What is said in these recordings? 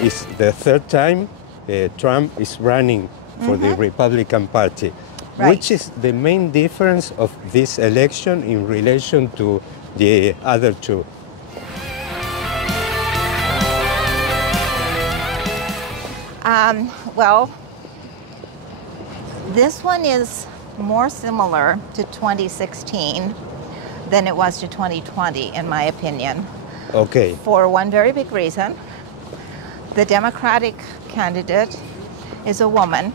it's the third time Trump is running for the Republican Party. Right. Which is the main difference of this election in relation to the other two? Well, this one is more similar to 2016 than it was to 2020, in my opinion. Okay. For one very big reason. The Democratic candidate is a woman,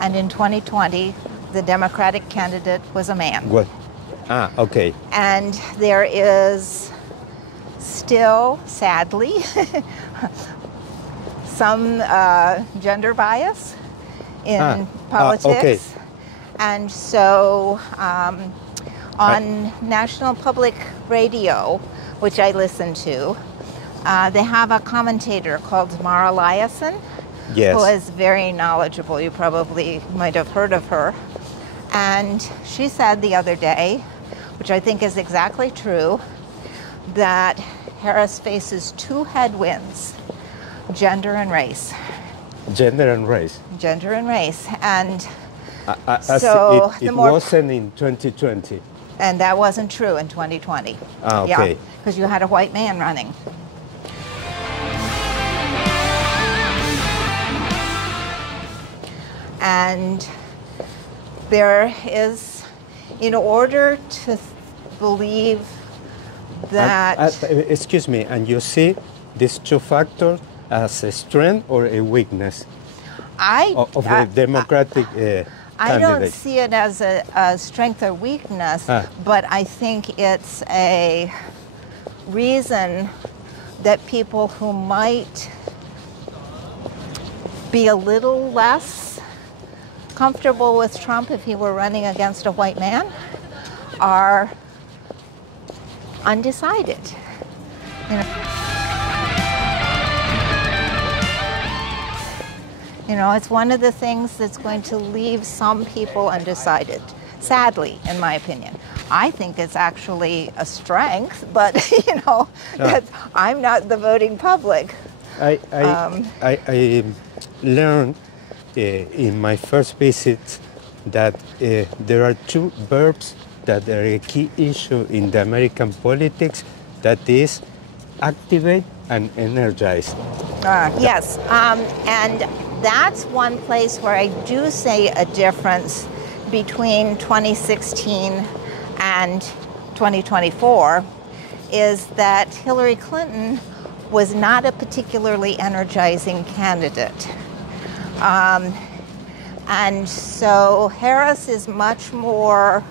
and in 2020, the Democratic candidate was a man. What? Ah, okay. And there is still, sadly, some gender bias in politics. Okay. And so on National Public Radio, which I listen to, they have a commentator called Mara Liasson, Yes. who is very knowledgeable. You probably might have heard of her. And she said the other day, which I think is exactly true, that Harris faces two headwinds: gender and race. Gender and race. Gender and race. And so it wasn't in 2020. And that wasn't true in 2020. Ah, okay. Because you had a white man running. And there is, in order to believe that... excuse me, and you see these two factors as a strength or a weakness of the Democratic candidate? I don't see it as a strength or weakness, but I think it's a reason that people who might be a little less comfortable with Trump if he were running against a white man are undecided. You know, it's one of the things that's going to leave some people undecided, sadly, in my opinion. I think it's actually a strength, but, you know, I'm not the voting public. I learned in my first visit that there are two verbs that are a key issue in the American politics, that is activate and energize. Yes, and that's one place where I do say a difference between 2016 and 2024 is that Hillary Clinton was not a particularly energizing candidate. And so Harris is much more,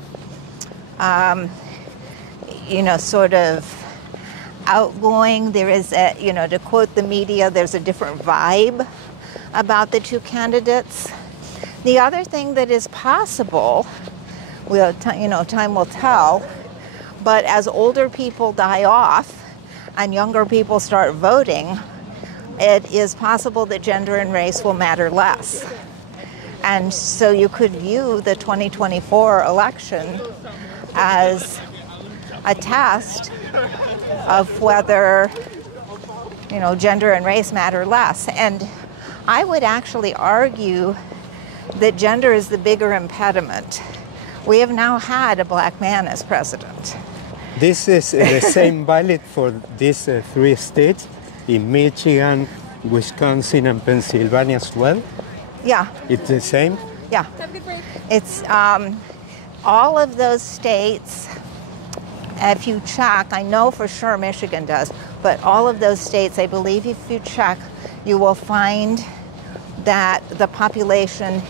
you know, sort of outgoing. There is a, you know, to quote the media, there's a different vibe about the two candidates. The other thing that is possible, you know, time will tell, but as older people die off and younger people start voting, it is possible that gender and race will matter less. And so you could view the 2024 election as a test of whether, you know, gender and race matter less. And I would actually argue that gender is the bigger impediment. We have now had a black man as president. This is the same valid for these three states, in Michigan, Wisconsin, and Pennsylvania as well? Yeah. It's the same? Yeah. It's all of those states, if you check, I know for sure Michigan does, but all of those states, I believe if you check, you will find that the population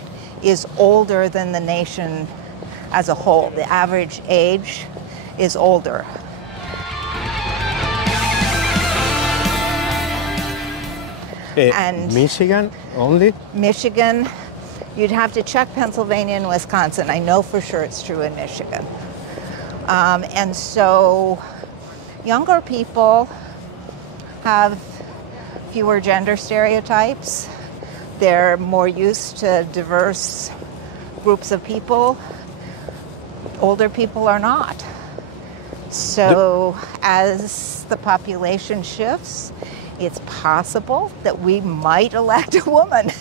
is older than the nation as a whole. The average age is older. And Michigan only? Michigan, you'd have to check Pennsylvania and Wisconsin. I know for sure it's true in Michigan. And so younger people have fewer gender stereotypes. They're more used to diverse groups of people. Older people are not. So as the population shifts, It's possible that we might elect a woman.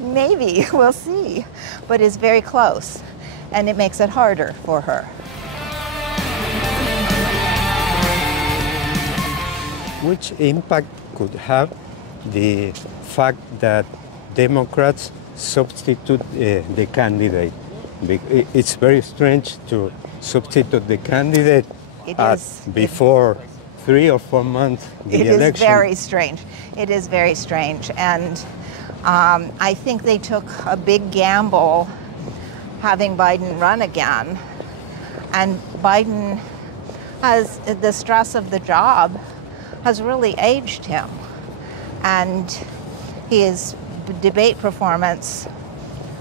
Maybe, we'll see. But it's very close, and it makes it harder for her. Which impact could have the fact that Democrats substitute the candidate? It's very strange to substitute the candidate before 3 or 4 months the election. It is very strange. It is very strange. And I think they took a big gamble having Biden run again. And Biden has, the stress of the job has really aged him. And his debate performance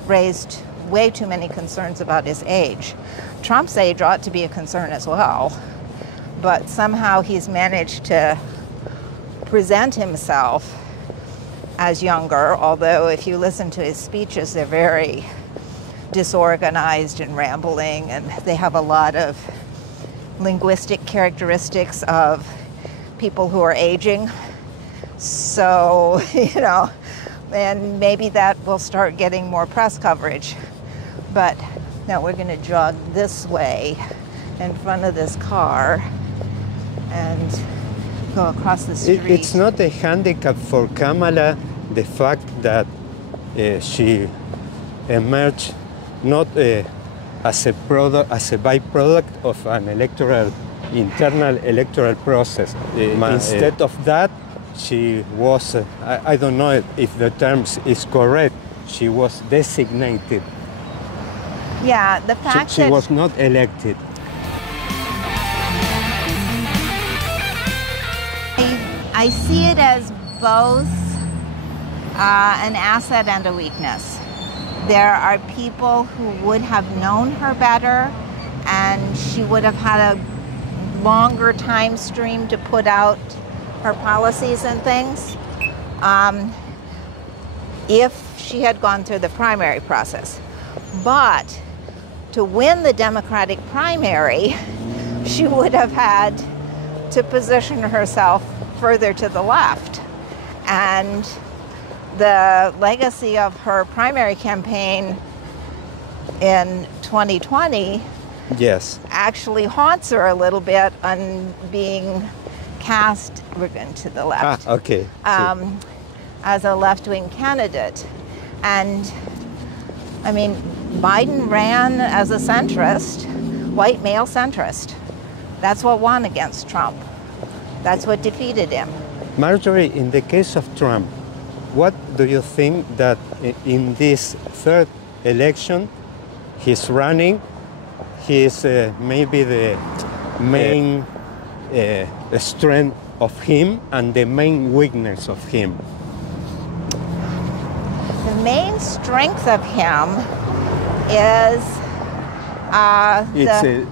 raised way too many concerns about his age. Trump's age ought to be a concern as well. But somehow he's managed to present himself as younger, although if you listen to his speeches, they're very disorganized and rambling, and they have a lot of linguistic characteristics of people who are aging. So, and maybe that will start getting more press coverage. But now we're going to jog this way in front of this car and go across the street. It's not a handicap for Kamala, the fact that she emerged not as a byproduct of an internal electoral process. Instead of that, she was, I don't know if the term is correct, she was designated. Yeah, the fact that she was not elected. I see it as both an asset and a weakness. There are people who would have known her better, and she would have had a longer time stream to put out her policies and things if she had gone through the primary process. But to win the Democratic primary, she would have had to position herself further to the left. And the legacy of her primary campaign in 2020 actually haunts her a little bit on being cast to the left as a left-wing candidate. And I mean, Biden ran as a centrist, white male centrist. That's what won against Trump. That's what defeated him. Marjorie, in the case of Trump, what do you think that in this third election he's running, he is maybe the main strength of him and the main weakness of him? The main strength of him is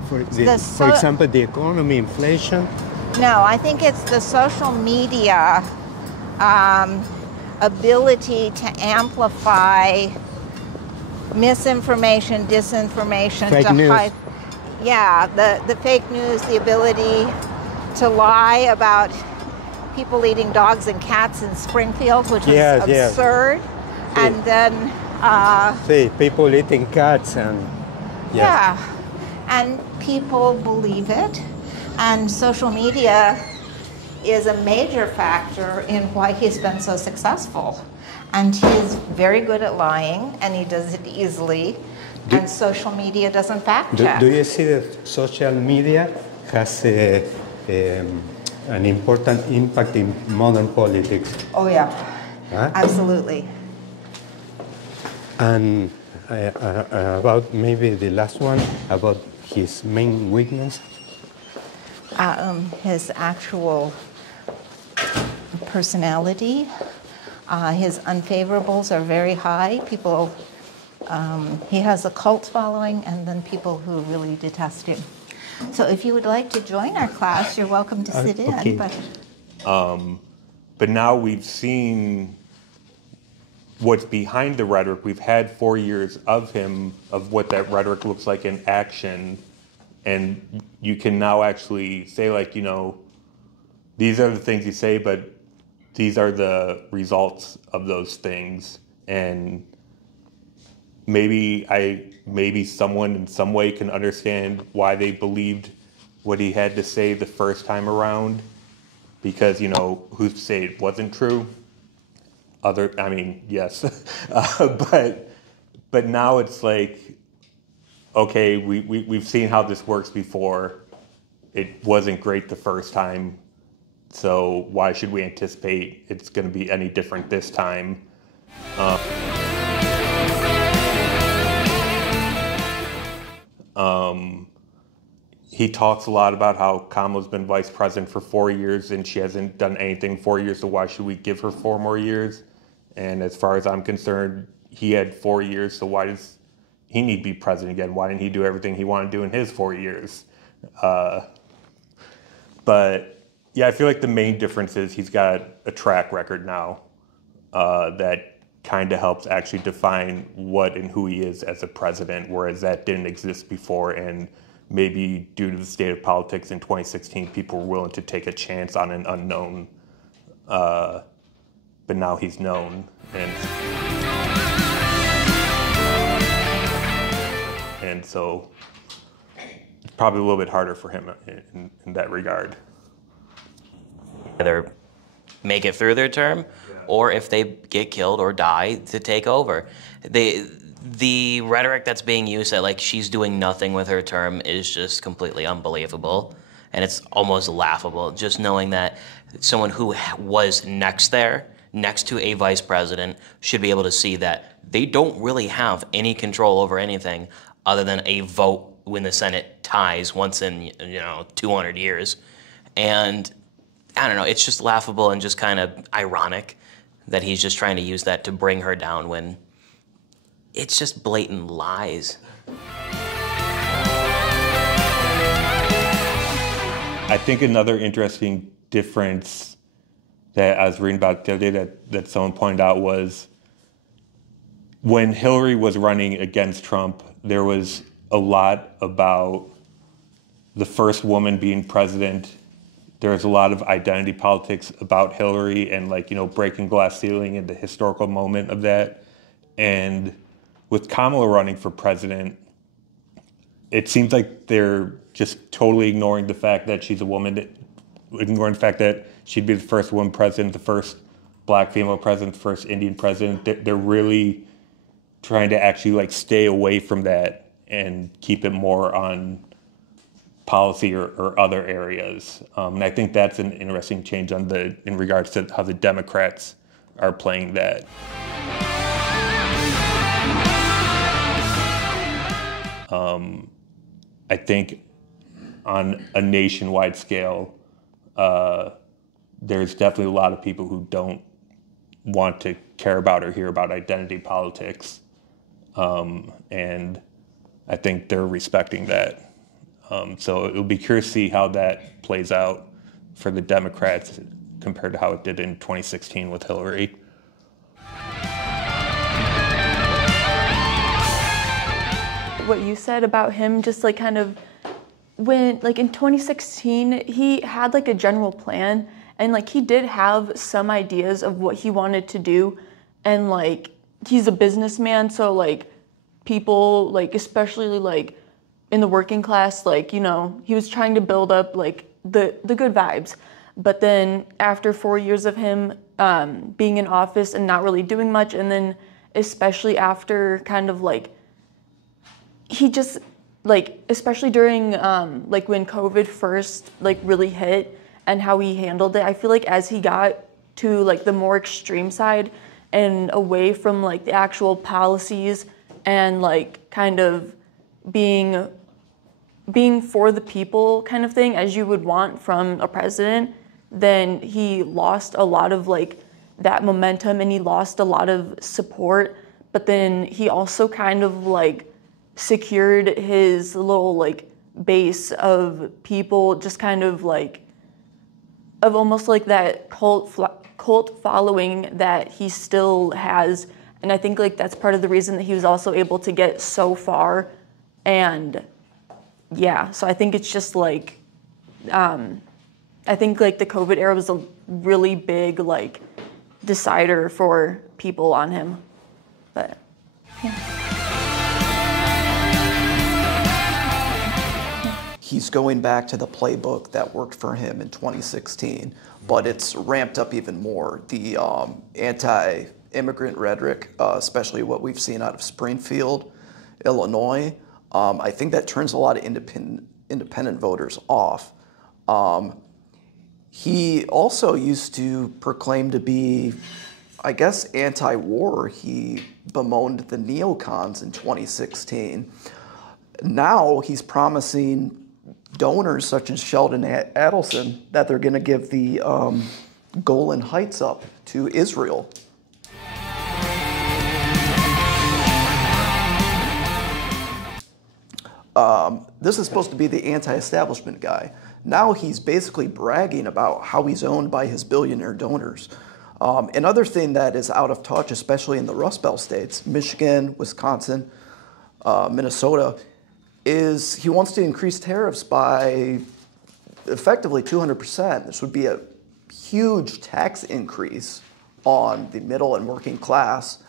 for example, the economy, inflation. No, I think it's the social media ability to amplify misinformation, disinformation, fake news. The fake news, the ability to lie about people eating dogs and cats in Springfield, which was absurd. And then people eating cats and and people believe it. And social media is a major factor in why he's been so successful. And he's very good at lying, and he does it easily. And social media doesn't fact check. Do you see that social media has an important impact in modern politics? Oh yeah, absolutely. And about maybe the last one, about his main weakness? His actual personality. His unfavorables are very high. People, he has a cult following, and then people who really detest him. So if you would like to join our class, you're welcome to sit in. But now we've seen what's behind the rhetoric. We've had 4 years of him, of what that rhetoric looks like in action. And you can now actually say, like, these are the things you say, but these are the results of those things, and maybe someone in some way can understand why they believed what he had to say the first time around, because, who's to say it wasn't true? Yes. But now it's like, okay, we've seen how this works before. It wasn't great the first time, so why should we anticipate it's going to be any different this time? He talks a lot about how Kamala's been vice president for 4 years and she hasn't done anything in 4 years, so why should we give her 4 more years? And as far as I'm concerned, he had 4 years, so why does he need to be president again? Why didn't he do everything he wanted to do in his 4 years? But yeah, I feel like the main difference is he's got a track record now that kind of helps actually define what and who he is as a president, whereas that didn't exist before. And maybe due to the state of politics in 2016, people were willing to take a chance on an unknown, but now he's known. And so it's probably a little bit harder for him in that regard. Either make it through their term, or if they get killed or die, to take over. The rhetoric that's being used that like she's doing nothing with her term is just completely unbelievable, and it's almost laughable. Just knowing that someone who was next to a vice president should be able to see that they don't really have any control over anything other than a vote when the Senate ties once in 200 years. And I don't know, it's just laughable and just kind of ironic that he's just trying to use that to bring her down when it's just blatant lies. I think another interesting difference that I was reading about the other day that someone pointed out was when Hillary was running against Trump, there was a lot about the first woman being president. There was a lot of identity politics about Hillary and breaking glass ceiling and the historical moment of that. And with Kamala running for president, it seems like they're just totally ignoring the fact that she's a woman, ignoring the fact that she'd be the first woman president, the first black female president, the first Indian president. They're really trying to actually stay away from that and keep it more on policy or other areas. And I think that's an interesting change in regards to how the Democrats are playing that. I think on a nationwide scale, there's definitely a lot of people who don't want to care about or hear about identity politics. And I think they're respecting that. So it'll be curious to see how that plays out for the Democrats compared to how it did in 2016 with Hillary. What you said about him, just kind of when in 2016 he had a general plan, and he did have some ideas of what he wanted to do, and he's a businessman, so people especially in the working class, he was trying to build up the good vibes. But then after 4 years of him being in office and not really doing much, and then especially after kind of he just especially during when COVID first really hit and how he handled it, I feel as he got to the more extreme side and away from the actual policies and kind of being for the people kind of thing as you would want from a president, then he lost a lot of that momentum and he lost a lot of support. But then he also kind of secured his little base of people, just kind of of almost that cult following that he still has. And I think that's part of the reason that he was also able to get so far. And yeah, so I think it's just I I think like the COVID era was a really big like decider for people on him. But yeah. He's going back to the playbook that worked for him in 2016, but it's ramped up even more. The anti-immigrant rhetoric, especially what we've seen out of Springfield, Illinois, I think that turns a lot of independent voters off. He also used to proclaim to be, I guess, anti-war. He bemoaned the neocons in 2016. Now he's promising donors such as Sheldon Adelson that they're going to give the Golan Heights up to Israel. This is supposed to be the anti-establishment guy. Now he's basically bragging about how he's owned by his billionaire donors. Another thing that is out of touch, especially in the Rust Belt states, Michigan, Wisconsin, Minnesota, is he wants to increase tariffs by effectively 200%. This would be a huge tax increase on the middle and working class.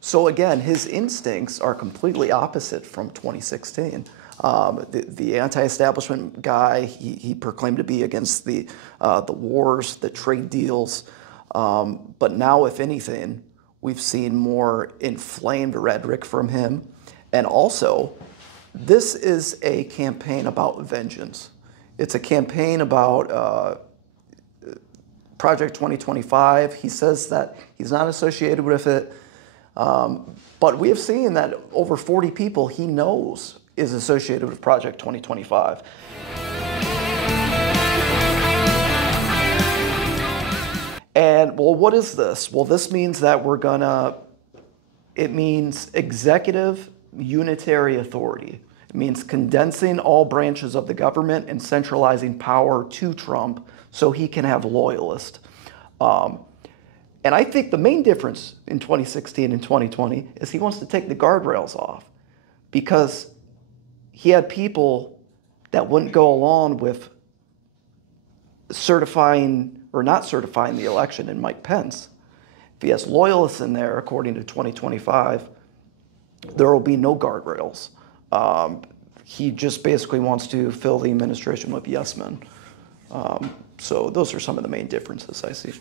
So again, his instincts are completely opposite from 2016. The anti-establishment guy, he proclaimed to be against the wars, the trade deals. But now, if anything, we've seen more inflamed rhetoric from him. And also, this is a campaign about vengeance. It's a campaign about Project 2025. He says that he's not associated with it. But we have seen that over 40 people he knows is associated with Project 2025. And, well, what is this? Well, this means that it means executive unitary authority. It means condensing all branches of the government and centralizing power to Trump so he can have loyalists. And I think the main difference in 2016 and 2020 is he wants to take the guardrails off, because he had people that wouldn't go along with certifying or not certifying the election in Mike Pence. If he has loyalists in there, according to 2025, there will be no guardrails. He just basically wants to fill the administration with yes men. So those are some of the main differences I see.